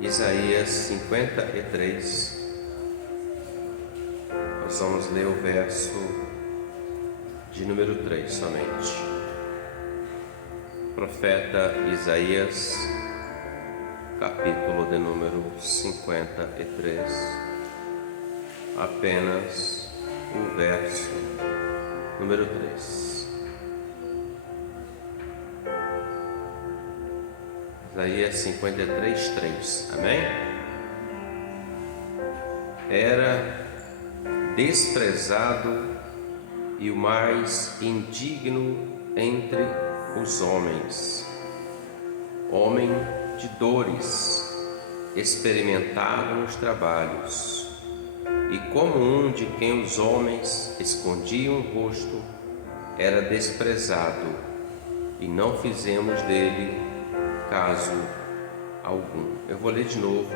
Isaías 53, nós vamos ler o verso de número 3 somente. Profeta Isaías, capítulo de número 53, apenas o verso número 3. Isaías 53, 3. Amém? Era desprezado e o mais indigno entre os homens, homem de dores, experimentado nos trabalhos, e como um de quem os homens escondiam o rosto, era desprezado, e não fizemos dele caso algum. Eu vou ler de novo.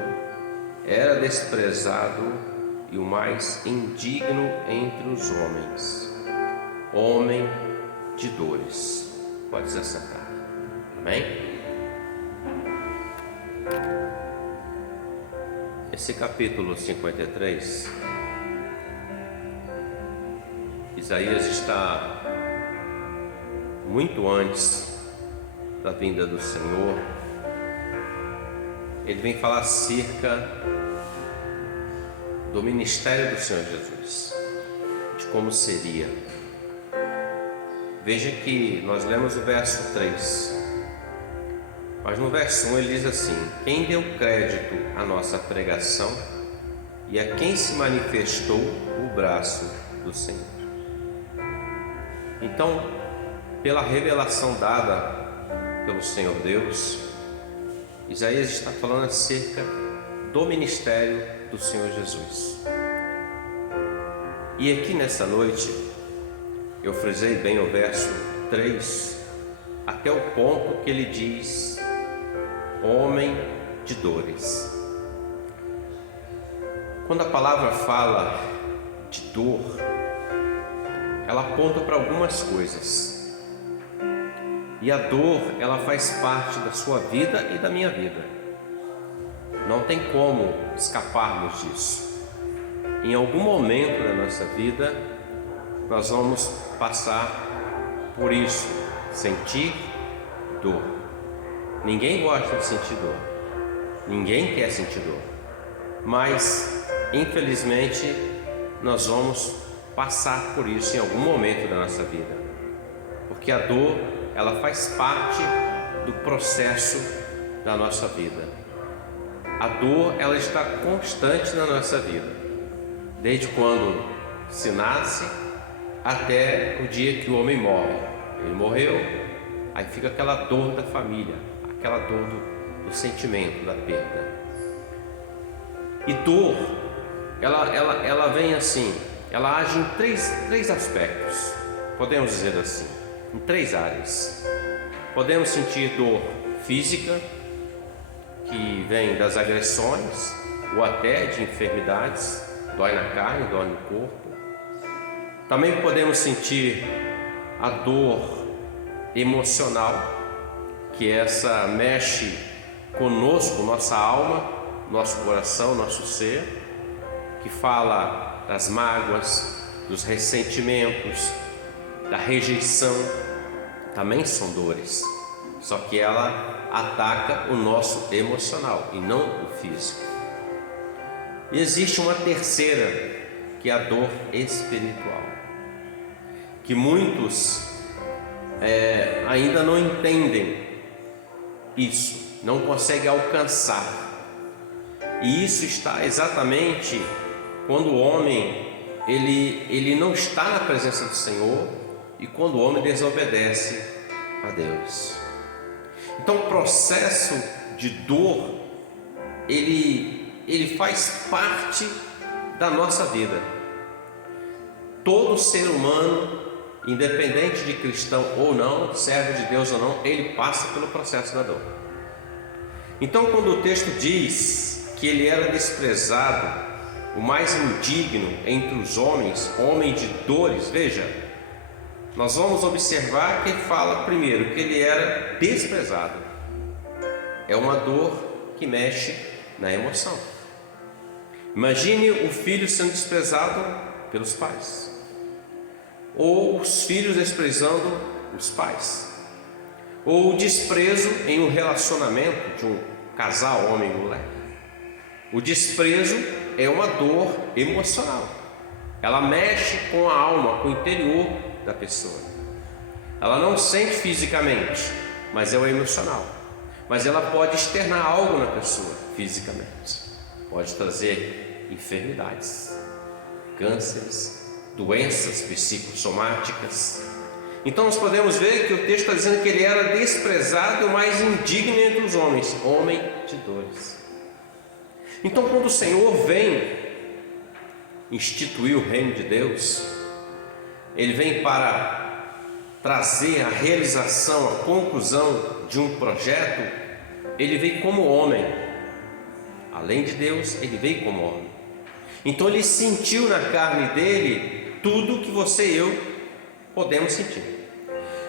Era desprezado e o mais indigno entre os homens, homem de dores. Pode se assentar. Amém? Esse capítulo 53, Isaías está muito antes da vinda do Senhor. Ele vem falar acerca do ministério do Senhor Jesus, de como seria. Veja que nós lemos o verso 3, mas no verso 1 ele diz assim: quem deu crédito à nossa pregação e a quem se manifestou o braço do Senhor. Então, pela revelação dada pelo Senhor Deus, Isaías está falando acerca do ministério do Senhor Jesus. E aqui nessa noite eu frisei bem o verso 3 até o ponto que ele diz homem de dores. Quando a palavra fala de dor, ela aponta para algumas coisas. E a dor, ela faz parte da sua vida e da minha vida. Não tem como escaparmos disso. Em algum momento da nossa vida, nós vamos passar por isso, sentir dor. Ninguém gosta de sentir dor. Ninguém quer sentir dor. Mas, infelizmente, nós vamos passar por isso em algum momento da nossa vida. Porque a dor, ela faz parte do processo da nossa vida. A dor, ela está constante na nossa vida, desde quando se nasce até o dia que o homem morre. Ele morreu, aí fica aquela dor da família, aquela dor do sentimento da perda. E dor, ela vem assim, ela age em três aspectos, podemos dizer assim, em 3 áreas. Podemos sentir dor física, que vem das agressões ou até de enfermidades, dói na carne, dói no corpo. Também podemos sentir a dor emocional, que essa mexe conosco, nossa alma, nosso coração, nosso ser, que fala das mágoas, dos ressentimentos, da rejeição. Também são dores, só que ela ataca o nosso emocional e não o físico. E existe uma terceira, que é a dor espiritual, que muitos ainda não entendem isso, não conseguem alcançar. E isso está exatamente quando o homem ele não está na presença do Senhor, e quando o homem desobedece a Deus. Então o processo de dor, ele faz parte da nossa vida. Todo ser humano, independente de cristão ou não, servo de Deus ou não, ele passa pelo processo da dor. Então quando o texto diz que ele era desprezado, o mais indigno entre os homens, homem de dores, veja, nós vamos observar que ele fala primeiro que ele era desprezado. É uma dor que mexe na emoção. Imagine o filho sendo desprezado pelos pais, ou os filhos desprezando os pais, ou o desprezo em um relacionamento de um casal, homem e mulher. O desprezo é uma dor emocional, ela mexe com a alma, com o interior da pessoa. Ela não sente fisicamente, mas é o emocional. Mas ela pode externar algo na pessoa fisicamente, pode trazer enfermidades, cânceres, doenças psicossomáticas. Então nós podemos ver que o texto está dizendo que ele era desprezado e o mais indigno entre os homens, homem de dores. Então quando o Senhor vem instituir o reino de Deus, ele vem para trazer a realização, a conclusão de um projeto. Ele veio como homem, além de Deus, ele veio como homem. Então ele sentiu na carne dele tudo que você e eu podemos sentir.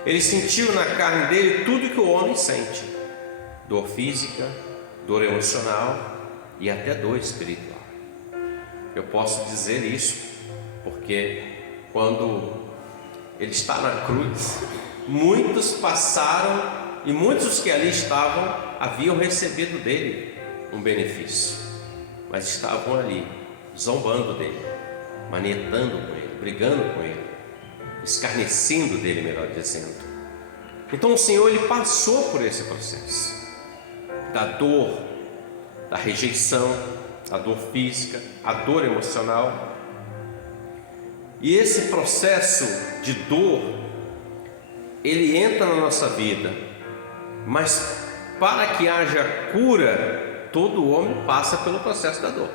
Ele sentiu na carne dele tudo que o homem sente: dor física, dor emocional e até dor espiritual. Eu posso dizer isso porque quando ele está na cruz, muitos passaram e muitos dos que ali estavam haviam recebido dele um benefício, mas estavam ali zombando dele, manietando com ele, brigando com ele, escarnecendo dele, melhor dizendo. Então o Senhor, ele passou por esse processo da dor, da rejeição, a dor física, a dor emocional. E esse processo de dor, ele entra na nossa vida, mas para que haja cura, todo homem passa pelo processo da dor.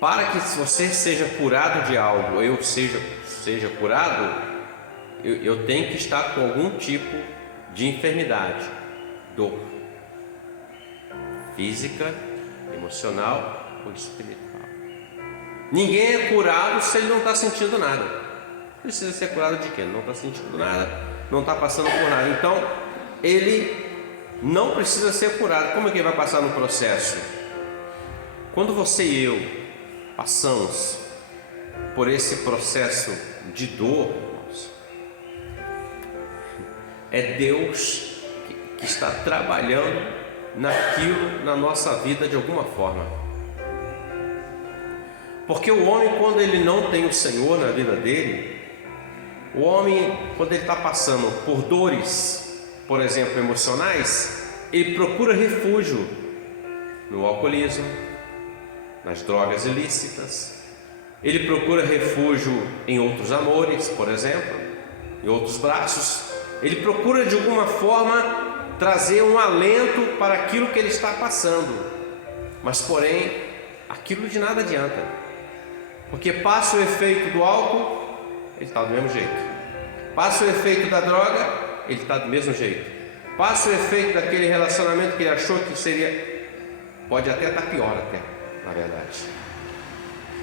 Para que você seja curado de algo, eu seja curado, eu tenho que estar com algum tipo de enfermidade, dor física, emocional ou espiritual. Ninguém é curado se ele não está sentindo nada. Precisa ser curado de quê? Não está sentindo nada, não está passando por nada. Então, ele não precisa ser curado. Como é que ele vai passar no processo? Quando você e eu passamos por esse processo de dor, é Deus que está trabalhando naquilo na nossa vida de alguma forma. Porque o homem, quando ele não tem o Senhor na vida dele, o homem, quando ele está passando por dores, por exemplo, emocionais, ele procura refúgio no alcoolismo, nas drogas ilícitas. Ele procura refúgio em outros amores, por exemplo, em outros braços. Ele procura de alguma forma trazer um alento para aquilo que ele está passando. Mas porém, aquilo de nada adianta. Porque passa o efeito do álcool, ele está do mesmo jeito. Passa o efeito da droga, ele está do mesmo jeito. Passa o efeito daquele relacionamento que ele achou que seria, pode até estar pior até, na verdade.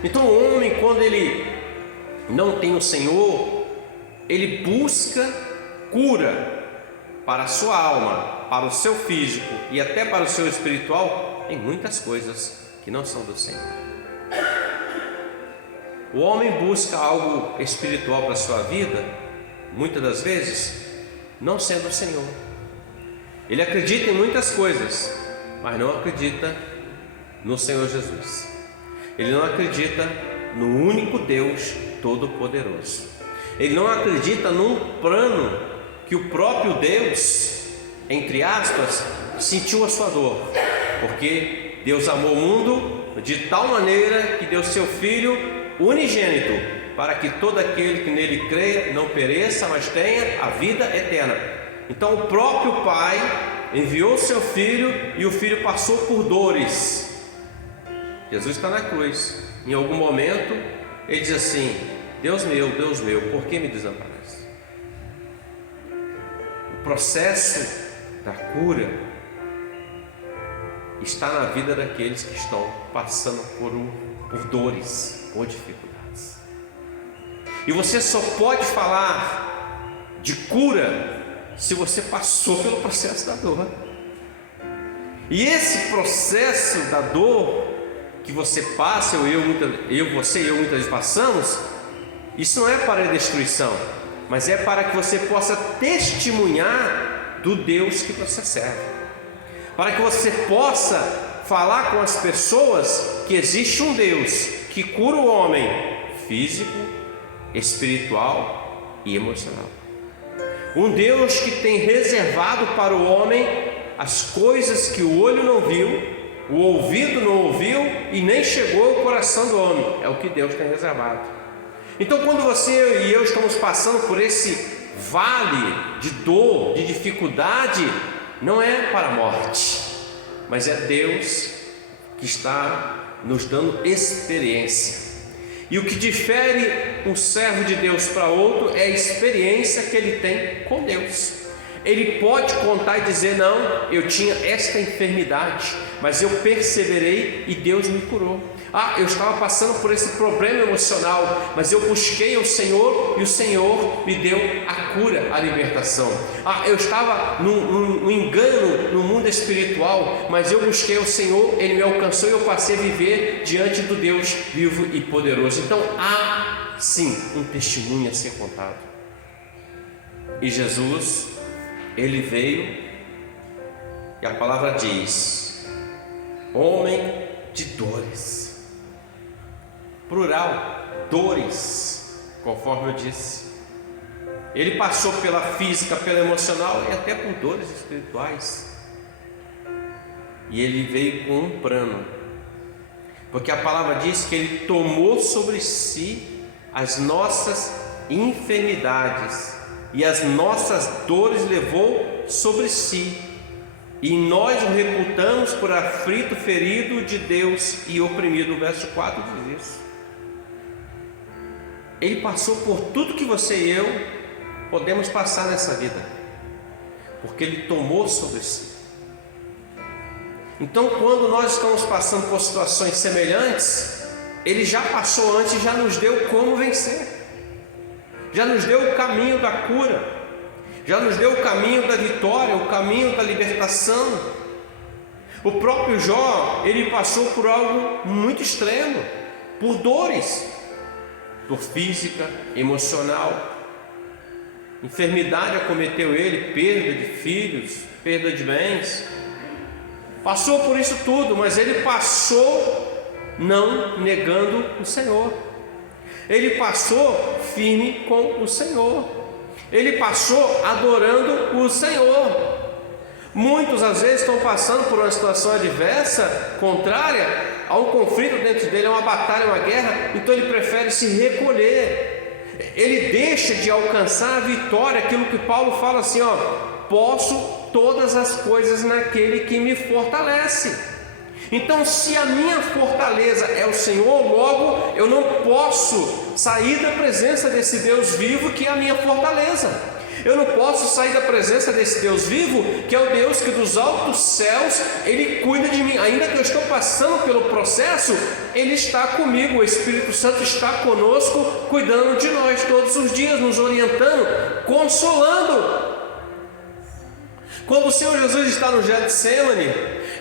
Então o homem, quando ele não tem o Senhor, ele busca cura para a sua alma, para o seu físico e até para o seu espiritual em muitas coisas que não são do Senhor. O homem busca algo espiritual para a sua vida, muitas das vezes, não sendo o Senhor. Ele acredita em muitas coisas, mas não acredita no Senhor Jesus. Ele não acredita no único Deus Todo-Poderoso. Ele não acredita num plano que o próprio Deus, entre aspas, sentiu a sua dor. Porque Deus amou o mundo de tal maneira que deu seu Filho unigênito, para que todo aquele que nele creia não pereça, mas tenha a vida eterna. Então o próprio Pai enviou seu Filho e o Filho passou por dores. Jesus está na cruz. Em algum momento ele diz assim: Deus meu, por que me desamparaste? O processo da cura está na vida daqueles que estão passando por dores, por dificuldades. E você só pode falar de cura se você passou pelo processo da dor. E esse processo da dor que você passa, você e eu muitas vezes passamos, isso não é para a destruição, mas é para que você possa testemunhar do Deus que você serve, para que você possa falar com as pessoas que existe um Deus que cura o homem físico, espiritual e emocional. Um Deus que tem reservado para o homem as coisas que o olho não viu, o ouvido não ouviu e nem chegou ao coração do homem. É o que Deus tem reservado. Então, quando você e eu estamos passando por esse vale de dor, de dificuldade, não é para a morte, mas é Deus que está nos dando experiência. E o que difere um servo de Deus para outro é a experiência que ele tem com Deus. Ele pode contar e dizer: não, eu tinha esta enfermidade, mas eu perseverei e Deus me curou. Eu estava passando por esse problema emocional, mas eu busquei o Senhor e o Senhor me deu a cura, a libertação. Eu estava num engano no mundo espiritual, mas eu busquei o Senhor, Ele me alcançou e eu passei a viver diante do Deus vivo e poderoso. Então há sim um testemunho a ser contado. E Jesus, Ele veio, e a palavra diz: homem de dores. Plural, dores, conforme eu disse. Ele passou pela física, pela emocional e até por dores espirituais. E ele veio com um plano, porque a palavra diz que ele tomou sobre si as nossas enfermidades e as nossas dores levou sobre si, e nós o reputamos por aflito, ferido de Deus e oprimido. O verso 4 diz isso. Ele passou por tudo que você e eu podemos passar nessa vida, porque Ele tomou sobre si. Então, quando nós estamos passando por situações semelhantes, Ele já passou antes e já nos deu como vencer, já nos deu o caminho da cura, já nos deu o caminho da vitória, o caminho da libertação. O próprio Jó, ele passou por algo muito extremo, por dores, dor física, emocional, enfermidade acometeu ele, perda de filhos, perda de bens, passou por isso tudo, mas ele passou não negando o Senhor, ele passou firme com o Senhor, ele passou adorando o Senhor. Muitos às vezes estão passando por uma situação adversa, contrária, há um conflito dentro dele, uma batalha, uma guerra, então ele prefere se recolher, ele deixa de alcançar a vitória, aquilo que Paulo fala assim: posso todas as coisas naquele que me fortalece. Então, se a minha fortaleza é o Senhor, logo eu não posso sair da presença desse Deus vivo que é a minha fortaleza. Eu não posso sair da presença desse Deus vivo, que é o Deus que dos altos céus, Ele cuida de mim. Ainda que eu estou passando pelo processo, Ele está comigo, o Espírito Santo está conosco, cuidando de nós todos os dias, nos orientando, consolando. Quando o Senhor Jesus está no Getsemane,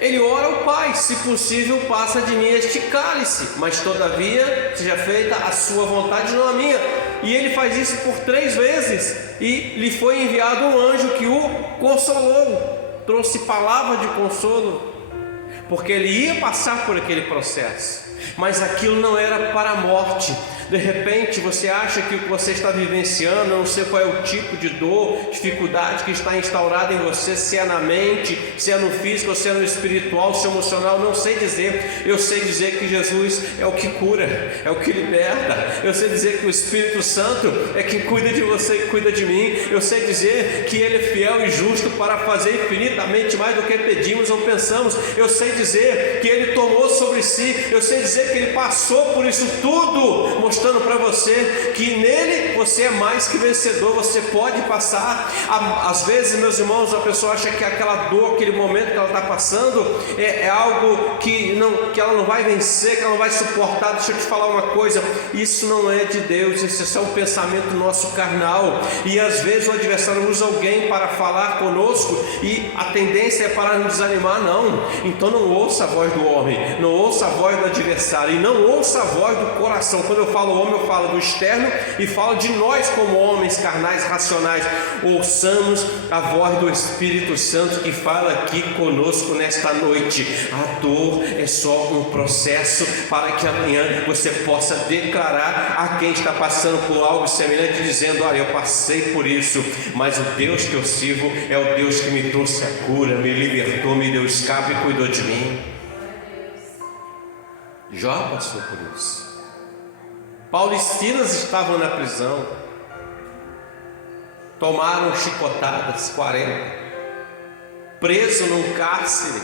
Ele ora ao Pai: se possível, passa de mim este cálice, mas todavia seja feita a sua vontade, não a minha. E Ele faz isso por 3 vezes, e lhe foi enviado um anjo que o consolou, trouxe palavra de consolo, porque ele ia passar por aquele processo, mas aquilo não era para a morte. De repente você acha que o que você está vivenciando, eu não sei qual é o tipo de dor, dificuldade que está instaurada em você, se é na mente, se é no físico, se é no espiritual, se é emocional, não sei dizer. Eu sei dizer que Jesus é o que cura, é o que liberta. Eu sei dizer que o Espírito Santo é quem cuida de você e cuida de mim. Eu sei dizer que Ele é fiel e justo para fazer infinitamente mais do que pedimos ou pensamos. Eu sei dizer que Ele tomou sobre si, eu sei dizer que Ele passou por isso tudo, mostrando para você que nele você é mais que vencedor, você pode passar. Às vezes, meus irmãos, a pessoa acha que aquela dor, aquele momento que ela está passando é algo que ela não vai vencer, que ela não vai suportar. Deixa eu te falar uma coisa, isso não é de Deus, isso é só um pensamento nosso carnal. E às vezes o adversário usa alguém para falar conosco e a tendência é para nos desanimar. Não, então não ouça a voz do homem, não ouça a voz do adversário e não ouça a voz do coração. Quando eu falo homem, eu falo do externo e falo de nós como homens carnais, racionais. Ouçamos a voz do Espírito Santo que fala aqui conosco nesta noite. A dor é só um processo para que amanhã você possa declarar a quem está passando por algo semelhante, dizendo: olha, eu passei por isso, mas o Deus que eu sirvo é o Deus que me trouxe a cura, me libertou, me deu escape e cuidou de mim. Jó passou por isso. Paulo e Silas estavam na prisão, tomaram chicotadas, 40, preso num cárcere,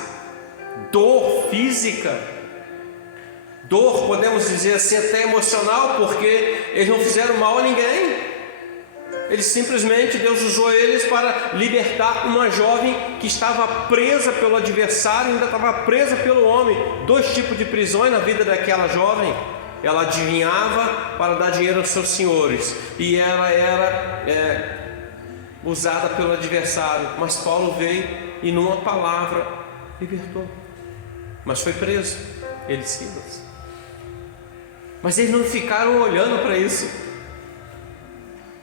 dor física, dor, podemos dizer assim, até emocional, porque eles não fizeram mal a ninguém. Eles simplesmente, Deus usou eles para libertar uma jovem que estava presa pelo adversário, ainda estava presa pelo homem. 2 tipos de prisões na vida daquela jovem. Ela adivinhava para dar dinheiro aos seus senhores, e ela era usada pelo adversário. Mas Paulo veio e numa palavra libertou. Mas foi preso, ele e Silas. Mas eles não ficaram olhando para isso,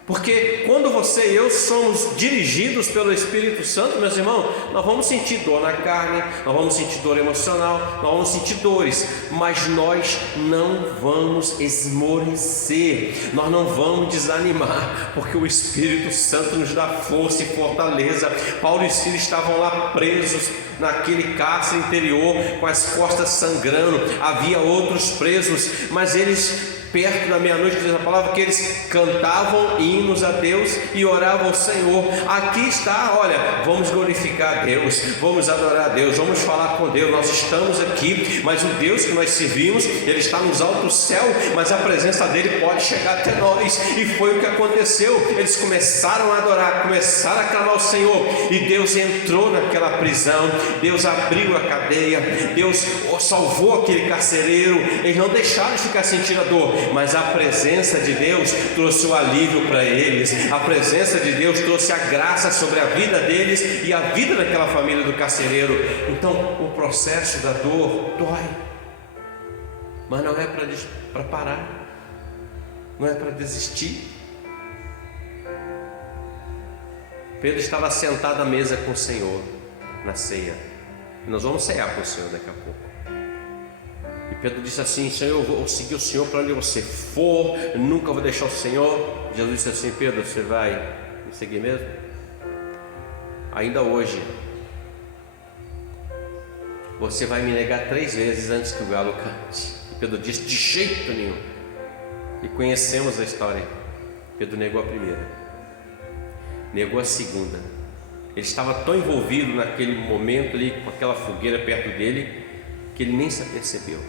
porque quando você e eu somos dirigidos pelo Espírito Santo, meus irmãos, nós vamos sentir dor na carne, nós vamos sentir dor emocional, nós vamos sentir dores, mas nós não vamos esmorecer, nós não vamos desanimar, porque o Espírito Santo nos dá força e fortaleza. Paulo e Silas estavam lá presos naquele cárcere interior, com as costas sangrando. Havia outros presos, mas eles, perto da meia-noite, diz a palavra que eles cantavam hinos a Deus e oravam ao Senhor. Aqui está, olha, vamos glorificar a Deus, vamos adorar a Deus, vamos falar com Deus. Nós estamos aqui, mas o Deus que nós servimos, Ele está nos altos céus, mas a presença dEle pode chegar até nós. E foi o que aconteceu. Eles começaram a adorar, começaram a clamar ao Senhor, e Deus entrou naquela prisão, Deus abriu a cadeia, Deus salvou aquele carcereiro. Eles não deixaram de ficar sentindo a dor, mas a presença de Deus trouxe o alívio para eles. A presença de Deus trouxe a graça sobre a vida deles e a vida daquela família do carcereiro. Então o processo da dor dói, mas não é para parar, não é para desistir. Pedro estava sentado à mesa com o Senhor na ceia. Nós vamos cear com o Senhor daqui a pouco. E Pedro disse assim: Senhor, eu vou seguir o Senhor para onde você for, eu nunca vou deixar o Senhor. Jesus disse assim: Pedro, você vai me seguir mesmo? Ainda hoje você vai me negar 3 vezes antes que o galo cante. E Pedro disse: de jeito nenhum. E conhecemos a história. Pedro negou a primeira, negou a segunda. Ele estava tão envolvido naquele momento ali, com aquela fogueira perto dele, que ele nem se apercebeu.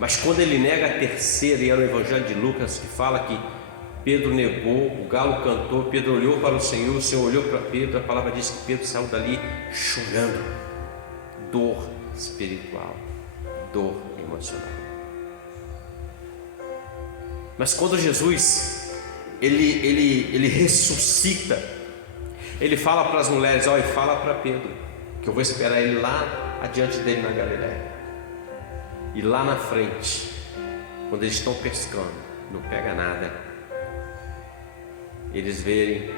Mas quando ele nega a terceira, e é no Evangelho de Lucas que fala que Pedro negou, o galo cantou, Pedro olhou para o Senhor olhou para Pedro, a palavra diz que Pedro saiu dali chorando. Dor espiritual, dor emocional. Mas quando Jesus ele ressuscita, ele fala para as mulheres: olha, fala para Pedro que eu vou esperar ele lá adiante dele na Galileia. E lá na frente, quando eles estão pescando, não pega nada, eles verem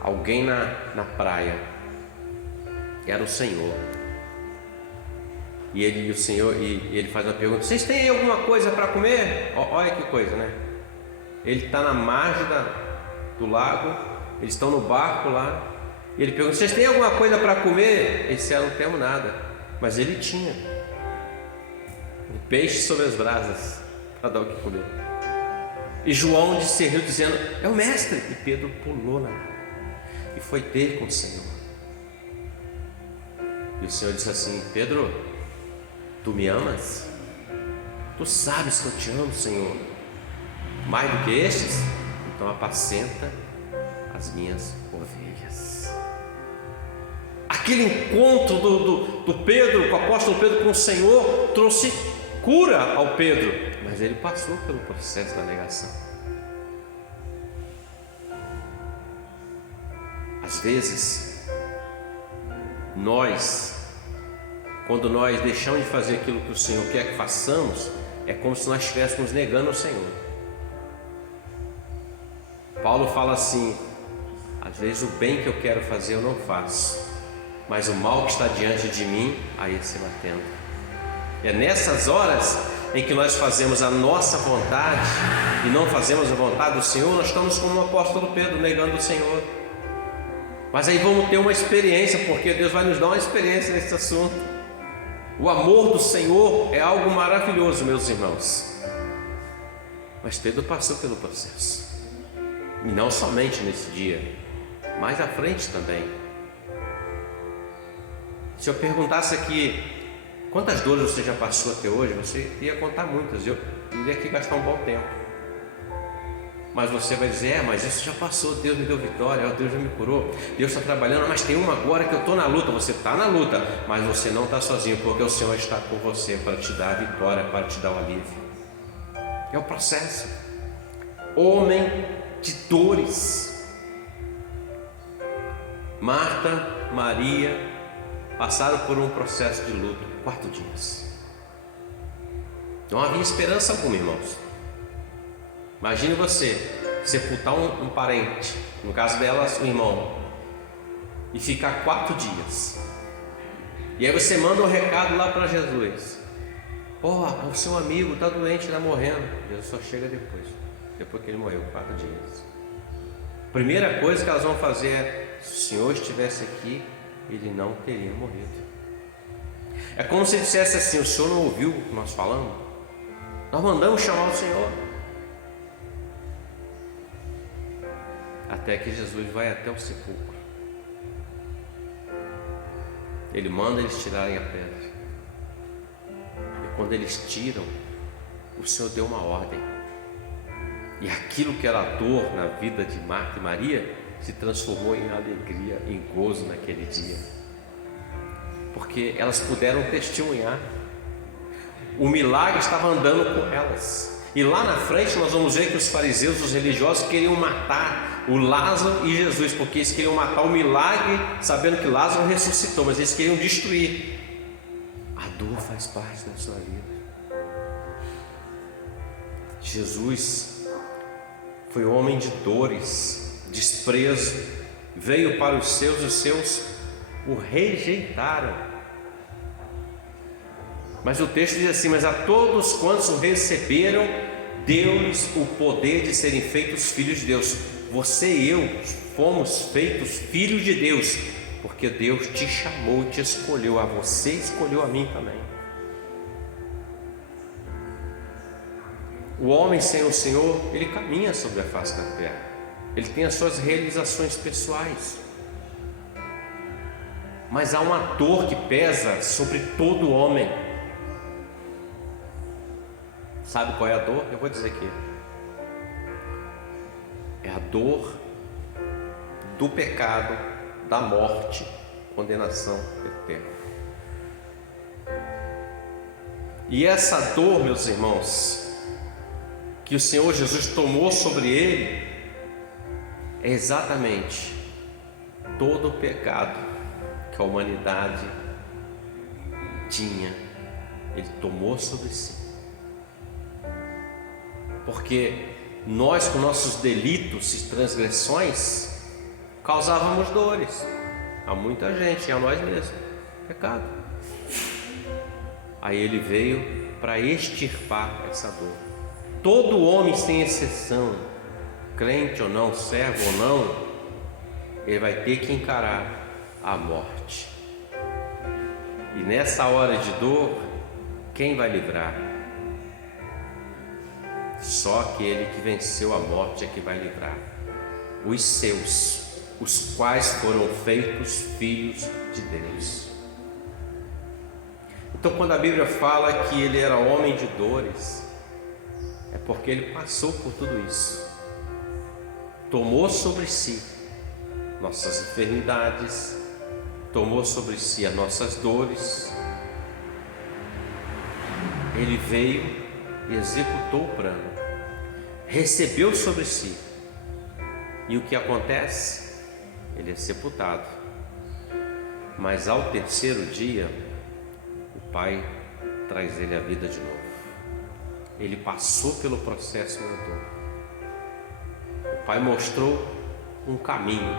alguém na praia. Era o Senhor. E ele faz uma pergunta: vocês têm alguma coisa para comer? Olha que coisa, né? Ele está na margem do lago, eles estão no barco lá, e ele pergunta: vocês têm alguma coisa para comer? Eles disseram: não temos nada. Mas ele tinha um peixe sobre as brasas para dar o que comer. E João discerniu dizendo: é o mestre. E Pedro pulou na água e foi ter com o Senhor. E o Senhor disse assim: Pedro, tu me amas? Tu sabes que eu te amo, Senhor. Mais do que estes, então apacenta as minhas ovelhas. Aquele encontro do Pedro, com o apóstolo Pedro com o Senhor, trouxe cura ao Pedro, mas ele passou pelo processo da negação. Às vezes, quando nós deixamos de fazer aquilo que o Senhor quer que façamos, é como se nós estivéssemos negando o Senhor. Paulo fala assim: às vezes o bem que eu quero fazer eu não faço, mas o mal que está diante de mim, aí se batendo. É nessas horas em que nós fazemos a nossa vontade e não fazemos a vontade do Senhor, nós estamos como o apóstolo Pedro, negando o Senhor. Mas aí vamos ter uma experiência, porque Deus vai nos dar uma experiência nesse assunto. O amor do Senhor é algo maravilhoso, meus irmãos. Mas Pedro passou pelo processo, e não somente nesse dia, mais à frente também. Se eu perguntasse aqui quantas dores você já passou até hoje, você ia contar muitas. Eu iria aqui gastar um bom tempo. Mas você vai dizer: mas isso já passou, Deus me deu vitória, Deus já me curou, Deus está trabalhando, mas tem uma agora que eu estou na luta. Você está na luta, mas você não está sozinho, porque o Senhor está com você para te dar a vitória, para te dar o alívio. É o processo. Homem de dores. Marta, Maria passaram por um processo de luto, 4 dias. Não havia esperança alguma, irmãos. Imagine você sepultar um parente, no caso dela, seu irmão, e ficar 4 dias. E aí você manda um recado lá para Jesus: o seu amigo está doente, está morrendo. Jesus só chega depois que ele morreu, 4 dias. Primeira coisa que elas vão fazer é: se o Senhor estivesse aqui, ele não teria morrido. É como se dissesse assim: o Senhor não ouviu o que nós falamos? Nós mandamos chamar o Senhor. Até que Jesus vai até o sepulcro. Ele manda eles tirarem a pedra. E quando eles tiram, o Senhor deu uma ordem. E aquilo que era dor na vida de Marta e Maria se transformou em alegria, em gozo naquele dia. Porque elas puderam testemunhar. O milagre estava andando com elas. E lá na frente nós vamos ver que os fariseus, os religiosos, queriam matar o Lázaro e Jesus, porque eles queriam matar o milagre, sabendo que Lázaro ressuscitou, mas eles queriam destruir. A dor faz parte da sua vida. Jesus foi homem de dores, desprezo, veio para os seus o rejeitaram. Mas o texto diz assim: mas a todos quantos o receberam, deu-lhes o poder de serem feitos filhos de Deus. Você e eu fomos feitos filhos de Deus, porque Deus te chamou, te escolheu. A você escolheu, a mim também. O homem sem o Senhor, ele caminha sobre a face da terra. Ele tem as suas realizações pessoais. Mas há uma dor que pesa sobre todo homem. Sabe qual é a dor? Eu vou dizer aqui. É a dor do pecado, da morte, condenação eterna. E essa dor, meus irmãos, que o Senhor Jesus tomou sobre ele, é exatamente todo o pecado que a humanidade tinha, ele tomou sobre si. Porque nós, com nossos delitos e transgressões, causávamos dores a muita gente e a nós mesmos. Pecado. Aí ele veio para extirpar essa dor. Todo homem, sem exceção, crente ou não, servo ou não, ele vai ter que encarar a morte. E nessa hora de dor, quem vai livrar? Só aquele que venceu a morte é que vai livrar. Os seus, os quais foram feitos filhos de Deus. Então, quando a Bíblia fala que ele era homem de dores, É porque Ele passou por tudo isso, tomou sobre si nossas enfermidades, tomou sobre si as nossas dores. Ele veio e executou o plano, recebeu sobre si. E o que acontece? Ele é sepultado. Mas ao terceiro dia, o Pai traz ele à vida de novo. Ele passou pelo processo da dor. O Pai mostrou um caminho.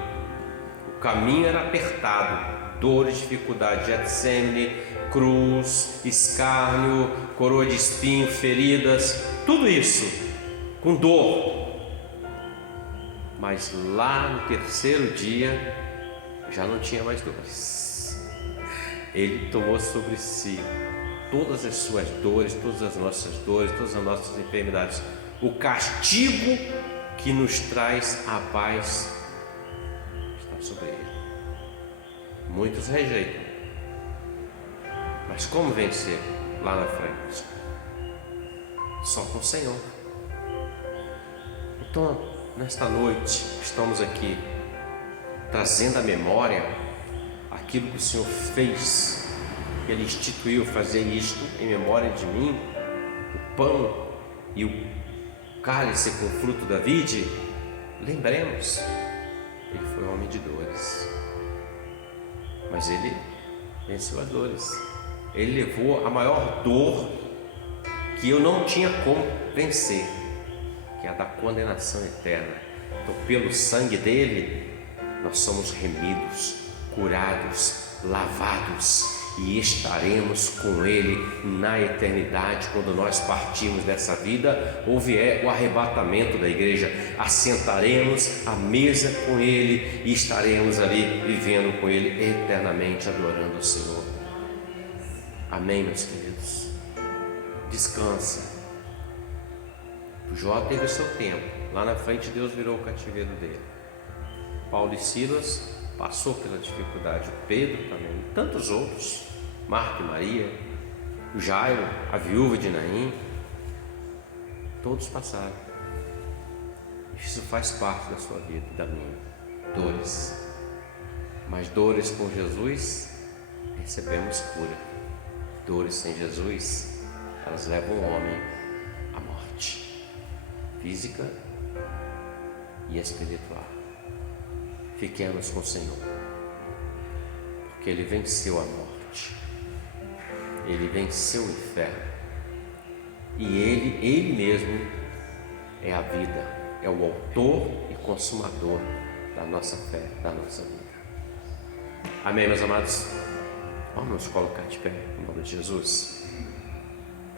O caminho era apertado, dores, dificuldade, Getsemane, cruz, escárnio, coroa de espinho, feridas, tudo isso com dor. Mas lá no terceiro dia já não tinha mais dores. Ele tomou sobre si todas as suas dores, todas as nossas dores, todas as nossas enfermidades. O castigo que nos traz a paz está sobre ele. Muitos rejeitam, mas como vencer lá na frente? Só com o Senhor. Então, nesta noite, estamos aqui trazendo à memória aquilo que o Senhor fez. Ele instituiu fazer isto em memória de mim. O pão e o cálice com o fruto da vide. Lembremos, ele foi um homem de dores, mas ele venceu as dores. Ele levou a maior dor que eu não tinha como vencer, que é a da condenação eterna. Então, pelo sangue dele, nós somos remidos, curados, lavados e estaremos com ele na eternidade. Quando nós partirmos dessa vida ou vier o arrebatamento da igreja, assentaremos à mesa com ele e estaremos ali vivendo com ele eternamente, adorando o Senhor. Amém, meus queridos? Descansa. O Jó teve o seu tempo. Lá na frente Deus virou o cativeiro dele. Paulo e Silas passou pela dificuldade, o Pedro também, e tantos outros, Marta e Maria, o Jairo, a viúva de Naim, todos passaram. Isso faz parte da sua vida e da minha. Dores, mas dores com Jesus recebemos cura. Dores sem Jesus, elas levam o homem à morte física e espiritual. Fiquemos com o Senhor, porque Ele venceu a morte, Ele venceu o inferno, e Ele mesmo é a vida, é o autor e consumador da nossa fé, da nossa vida. Amém, meus amados? Vamos nos colocar de pé, em nome de Jesus.